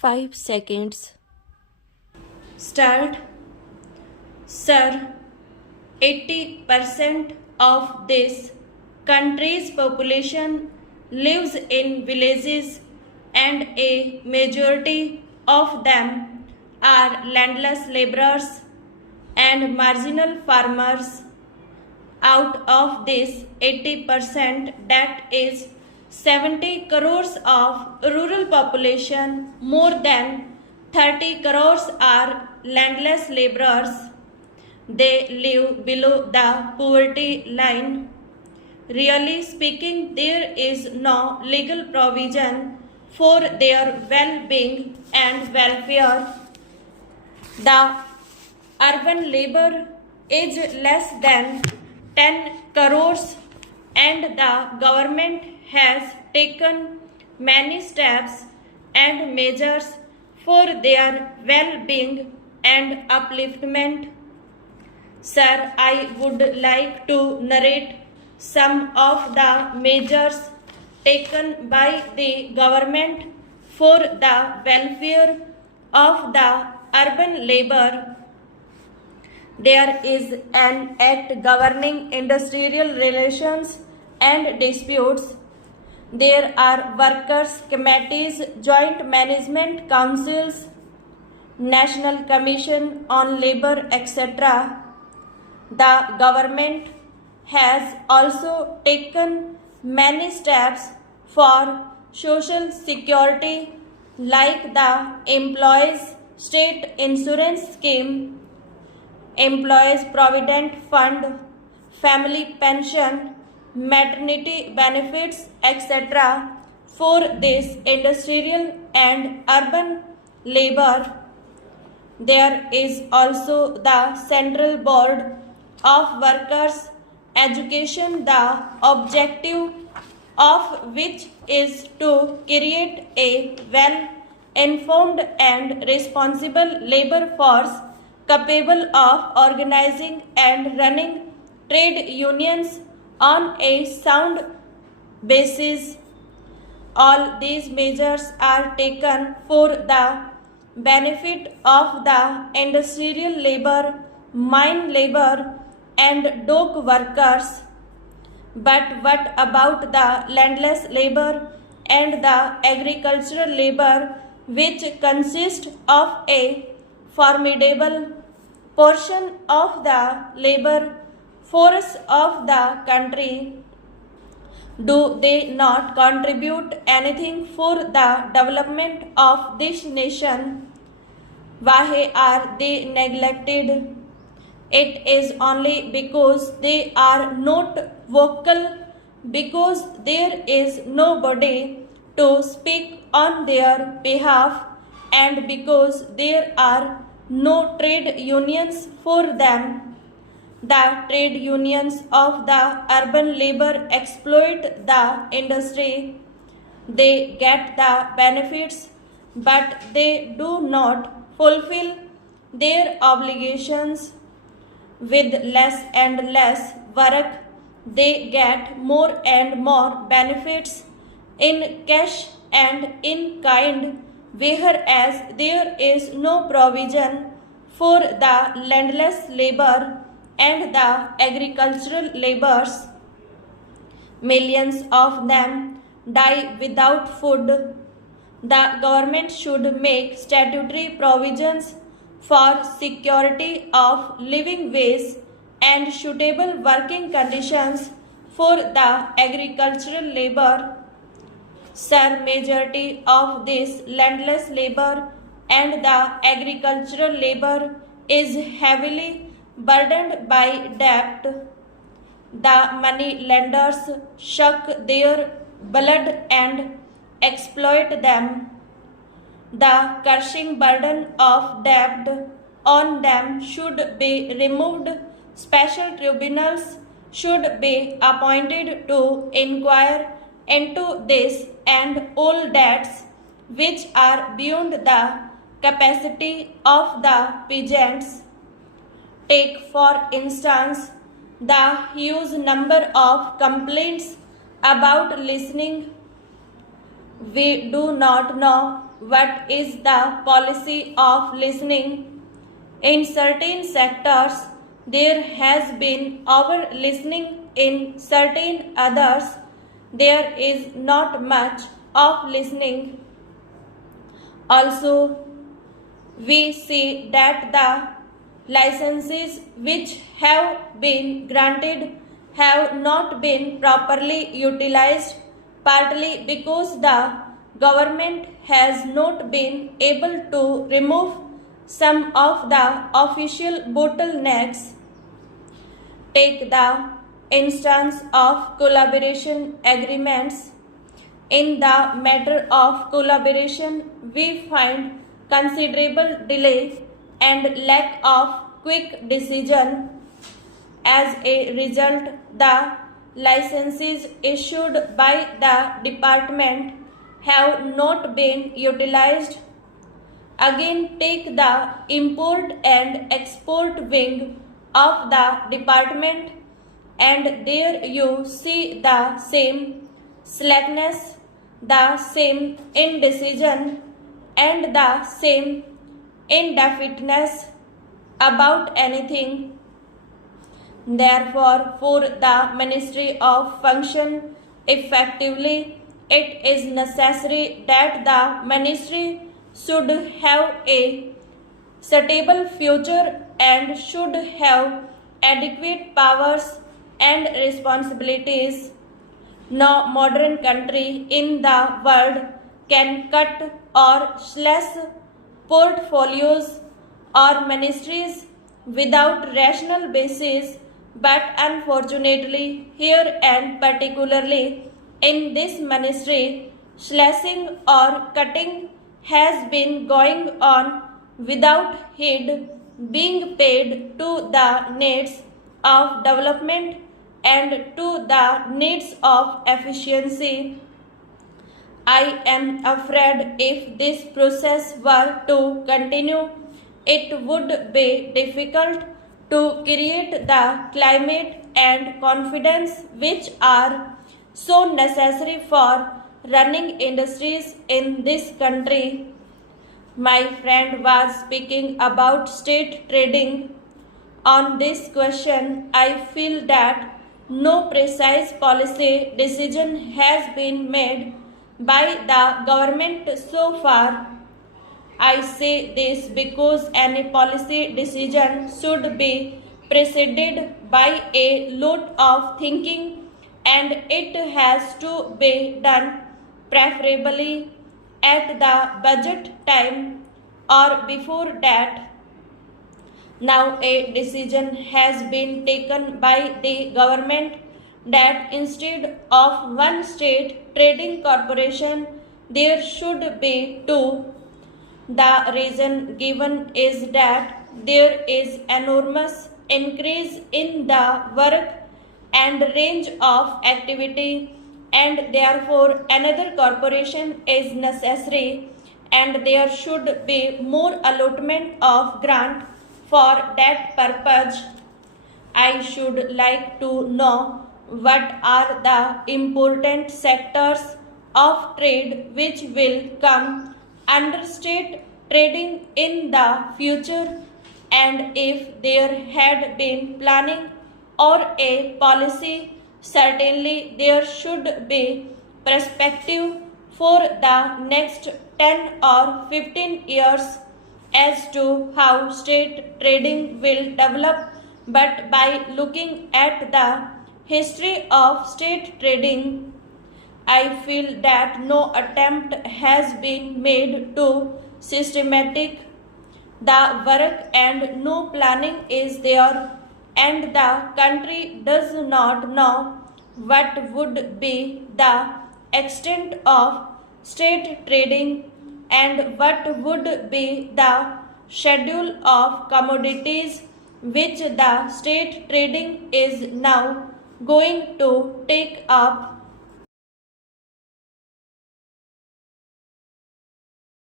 5 seconds. Start. Sir, 80% of this country's population lives in villages and a majority of them are landless laborers and marginal farmers. Out of this 80%, that is 70 crores of rural population, more than 30 crores are landless laborers. They live below the poverty line. Really speaking, there is no legal provision for their well-being and welfare. The urban labor is less than 10 crores and the government has taken many steps and measures for their well-being and upliftment. Sir, I would like to narrate some of the measures taken by the government for the welfare of the urban labor. There is an act governing industrial relations and disputes. There are workers' committees, joint management councils, National Commission on Labor, etc. The government has also taken many steps for social security like the Employees State Insurance Scheme, Employees Provident Fund, Family Pension, Maternity Benefits, etc. for this industrial and urban labor. There is also the Central Board of Workers' Education, the objective of which is to create a well-informed and responsible labor force capable of organizing and running trade unions on a sound basis. All these measures are taken for the benefit of the industrial labor, mine labor, and dock workers. But what about the landless labor and the agricultural labor, which consist of a formidable portion of the labor force of the country? Do they not contribute anything for the development of this nation? Why are they neglected? It is only because they are not vocal, because there is nobody to speak on their behalf, and because there are no trade unions for them. The trade unions of the urban labor exploit the industry. They get the benefits, but they do not fulfill their obligations. With less and less work, they get more and more benefits in cash and in kind, whereas there is no provision for the landless labor and the agricultural laborers. Millions of them die without food. The government should make statutory provisions for security of living wage and suitable working conditions for the agricultural labor. Sir, majority of this landless labor and the agricultural labor is heavily burdened by debt. The money lenders suck their blood and exploit them. The crushing burden of debt on them should be removed. Special tribunals should be appointed to inquire into this and all debts which are beyond the capacity of the peasants. Take, for instance, the huge number of complaints about listening. We do not know what is the policy of listening. In certain sectors, there has been over listening. In certain others, there is not much of listening. Also, we see that the licenses which have been granted have not been properly utilized, partly because the government has not been able to remove some of the official bottlenecks. Take the instance of collaboration agreements. In the matter of collaboration, we find considerable delay and lack of quick decision. As a result, the licenses issued by the department have not been utilized. Again, take the import and export wing of the department, and there you see the same slackness, the same indecision, and the same indefiniteness about anything. Therefore, for the ministry of function effectively, it is necessary that the ministry should have a stable future and should have adequate powers and responsibilities. No modern country in the world can cut or slash portfolios or ministries without rational basis, but unfortunately, here and particularly in this ministry, slashing or cutting has been going on without heed being paid to the needs of development and to the needs of efficiency. I am afraid if this process were to continue, it would be difficult to create the climate and confidence which are so necessary for running industries in this country. My friend was speaking about state trading. On this question, I feel that no precise policy decision has been made by the government so far. I say this because any policy decision should be preceded by a lot of thinking, and it has to be done preferably at the budget time or before that. Now a decision has been taken by the government that instead of one state trading corporation, there should be two. The reason given is that there is enormous increase in the work and range of activity, and therefore another corporation is necessary, and there should be more allotment of grant for that purpose. I should like to know what are the important sectors of trade which will come under state trading in the future, and if there had been planning or a policy, certainly there should be perspective for the next 10 or 15 years as to how state trading will develop, but by looking at the history of state trading, I feel that no attempt has been made to systematic the work and no planning is there, and the country does not know what would be the extent of state trading and what would be the schedule of commodities which the state trading is now going to take up.